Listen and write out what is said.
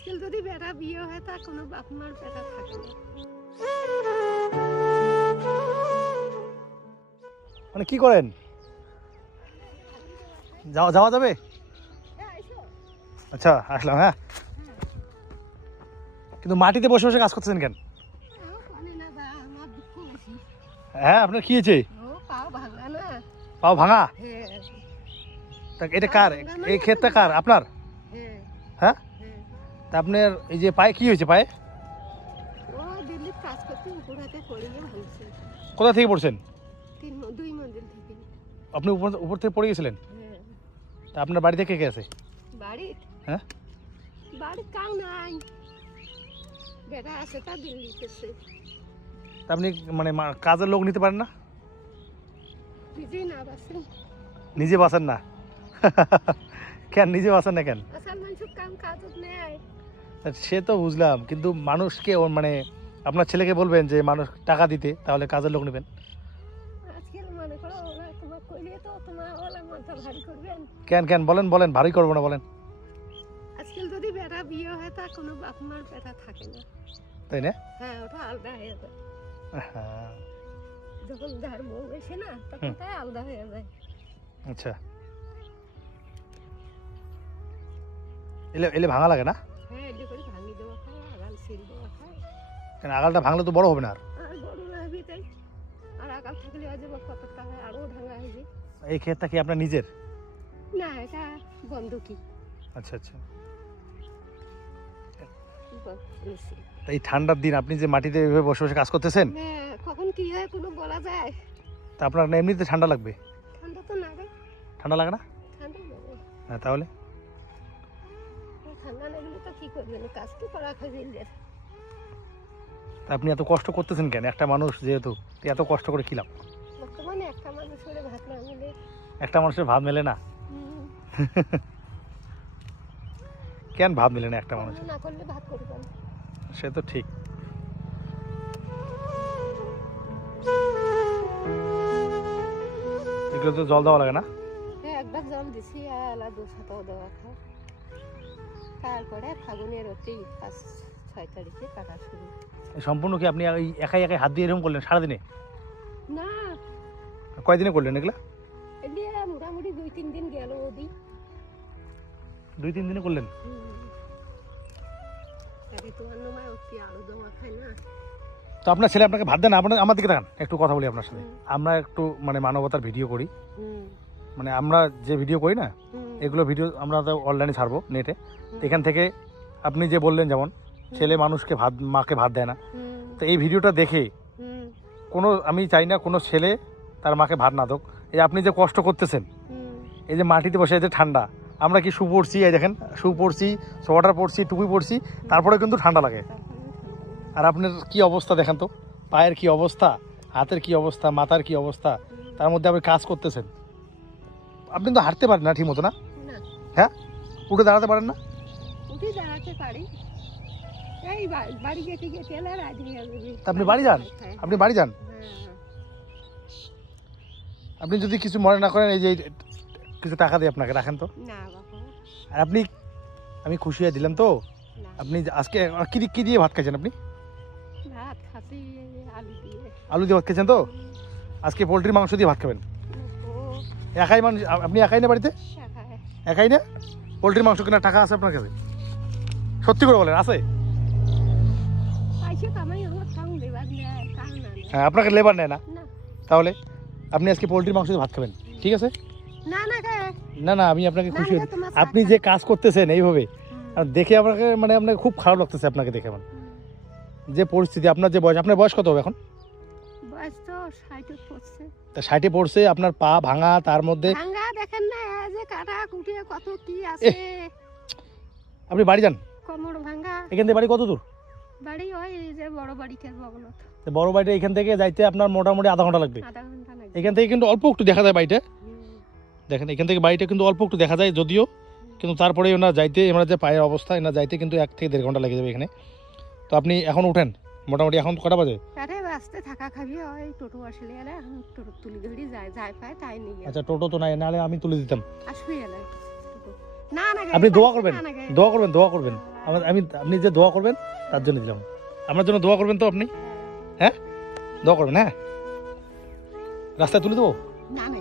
আজকাল যদি বেটা বিয়ে হয় তা কোনো বাপ মার বেটা থাকে না। মানে কি করেন? যাওয়া যাবে? আচ্ছা আসলাম। হ্যাঁ, কিন্তু মাটিতে বসে বসে কাজ করতেছেন কেন? হ্যাঁ, আপনার কি হয়েছে? পাও ভাঙা? এটা কার? এই ক্ষেতটা কার? আপনার? হ্যাঁ, তা আপনার এই যে পায়ে কি হয়েছে? পায়ে কোথা থেকে পড়ছেন? আপনি উপর থেকে পড়ে গেছিলেন? তা আপনার বাড়িতে কে কে আছে? হ্যাঁ, তা আপনি মানে কাজের লোক নিতে পারেন না? নিজে বাঁচেন না? কেন নিজে বাঁচেন না কেন? সে তো বুঝলাম, কিন্তু মানুষকে মানে আপনার ছেলেকে বলবেন যে মানুষ টাকা দিতে, তাহলে কাজের লোক নেবেন। কেন কেন বলেন বলেন, ভারী করবো না বলেন। আজকাল যদি বেটা বিয়ে হয় তা কোনো বাপ মার বেটা থাকে না, তাই না? হ্যাঁ, ওটা আলাদা হয়ে যায়। যখন যার বউ এসে না তখন তাই আলাদা হয়ে যায়। আচ্ছা, এলে ভাঙা লাগে না? হ্যাঁ, এলে করে ভাঙি দেওয়া খায়, আগাল ছিল দেওয়া খায়। কেন আগালটা ভাঙলে তো বড় হবে না? আর বড় হবে তাই, আর আগাল থাকলে আজ কতটা হয় আরও ভাঙা হয়ে। এই ক্ষেতটা কি আপনার নিজের? না, এটা বন্ধকি। আচ্ছা আচ্ছা। এই ঠান্ডার দিন আপনি যে মাটিতে এভাবে বসে বসে কাজ করতেছেন, কখন কি হয় কোনো বলা যায়? তা আপনার না এমনিতে ঠান্ডা লাগবে? ঠান্ডা তো লাগে। ঠান্ডা লাগে না? ঠান্ডা লাগে। হ্যাঁ, তাহলে ঠান্ডা লাগলে তো কি করবেন, কাজ তো করা খাইলে। তা আপনি এত কষ্ট করতেছেন কেন? একটা মানুষ যেহেতু, এত কষ্ট করে কি লাভ? বর্তমানে একটা মানুষের ভাত না মিলে, একটা মানুষের ভাত মেলে না? কেন ভাত মেলে না একটা মানুষের? না করলে ভাত করবেন। সে তো ঠিক। এগুলো তো জল দেওয়া লাগে না? হ্যাঁ, একবার জল দিছি, আলা 2-7 দেওয়া খায়। তারপরে ফাগুনের অতি 5-6 তারিখে কাটা শুরু। সম্পূর্ণ কি আপনি একাই একাই হাত দিয়ে এরকম করলেন সারাদিনে? না, কয়দিনে করলেন এগুলা? এলিয়া মোটামুটি 2-3 দিন গেল। ওদি 2-3 দিনে করলেন? তো আপনার ছেলে আপনাকে ভাত দেন? আপনার আমার দিকে তাকান, একটু কথা বলি আপনার সাথে। আমরা একটু মানে মানবতার ভিডিও করি, মানে আমরা যে ভিডিও করি না, এগুলো ভিডিও আমরা অনলাইনে ছাড়বো নেটে। এখান থেকে আপনি যে বললেন যেমন ছেলে মানুষকে ভাত, মাকে ভাত দেয় না, তো এই ভিডিওটা দেখে কোনো, আমি চাই না কোনো ছেলে তার মাকে ভাত না দোক। এই আপনি যে কষ্ট করতেছেন, এই যে মাটিতে বসে, এই যে ঠান্ডা, আমরা কি শু পরছি, এই দেখেন শু পরছি, সোয়েটার পরছি, টুপি পরছি, তারপরে কিন্তু ঠান্ডা লাগে। আর আপনার কি অবস্থা দেখেন তো, পায়ের কি অবস্থা, হাতের কি অবস্থা, মাথার কি অবস্থা, তার মধ্যে আপনি কাজ করতেছেন। আপনি তো হাঁটতে পারেন না ঠিক মতো? না, হ্যাঁ, উঠে দাঁড়াতে পারেন না? উঠে দাঁড়াতে পারি, এই বাড়ি যেতে গেতে আপনি বাড়ি যান? আপনি বাড়ি যান? আপনি যদি কিছু মনে না করেন, এই যে কিছু টাকা দিয়ে আপনাকে রাখেন তো। আর আপনি, আমি খুশি হয়ে দিলাম তো। আপনি আজকে কি দিয়ে ভাত খাইছেন? আপনি আলু দিয়ে ভাত খাইছেন তো? আজকে পোলট্রির মাংস দিয়ে ভাত খাবেন? একাই মানুষ আপনি? একাই না বাড়িতে? একাই না? পোলট্রির মাংস কেনার টাকা আছে আপনার কাছে? সত্যি করে বলেন, আছে? হ্যাঁ, আপনাকে লেবার নেয় না? তাহলে আপনি আজকে পোলট্রির মাংস দিয়ে ভাত খাবেন, ঠিক আছে? না না, আমি আপনাকে খুশি, আপনি যে কাজ করতেছেন এইভাবে দেখে আপনাকে, মানে আপনাকে খুব খারাপ লাগতেছে আপনাকে দেখে। আমার যে পরিস্থিতি, আপনার যে বয়স, আপনার বয়স কত হবে এখন? বয়স তো 60 পড়ছে। তা 60 পড়ছে, আপনার পা ভাঙা, তার মধ্যে ভাঙা দেখেন না, যে কাটা কুটিয়ে কত কি আছে। আপনি বাড়ি যান? কোমর ভাঙা। এখান থেকে বাড়ি কত দূর? বাড়ি ওই যে বড় বাড়িতে বগলত। বড় বাড়িটা এখান থেকে যাইতে আপনার মোটামুটি আধা ঘন্টা লাগবে। আধা ঘন্টা লাগবে। এখান থেকে কিন্তু অল্প একটু দেখা যায় বাড়িটা, দেখেন এখান থেকে বাড়িটা কিন্তু অল্প একটু দেখা যায় যদিও, কিন্তু তারপরে ওনার যাইতে, আমরা যে পায়ের অবস্থা, এনার যাইতে কিন্তু 1 থেকে 1.5 ঘন্টা লেগে যাবে এখানে। তো আপনি এখন উঠেন, মোটামুটি এখন কটা বাজে? আরে বাসতে থাকা খাবি, ওই টোটো আসলে এলে এখন টোটো তুলি ধরি যায় পায় তাই নিয়ে। আচ্ছা, টোটো তো নাই, নাহলে আমি তুলে দিতাম। আসবি এলে না না, আপনি দোয়া করবেন, দোয়া করবেন, দোয়া করবেন। আমি আপনি যে দোয়া করবেন তার জন্য দিলাম। আপনার জন্য দোয়া করবেন তো আপনি? হ্যাঁ, দোয়া করবেন। হ্যাঁ, রাস্তায় তুলে দেবো? না না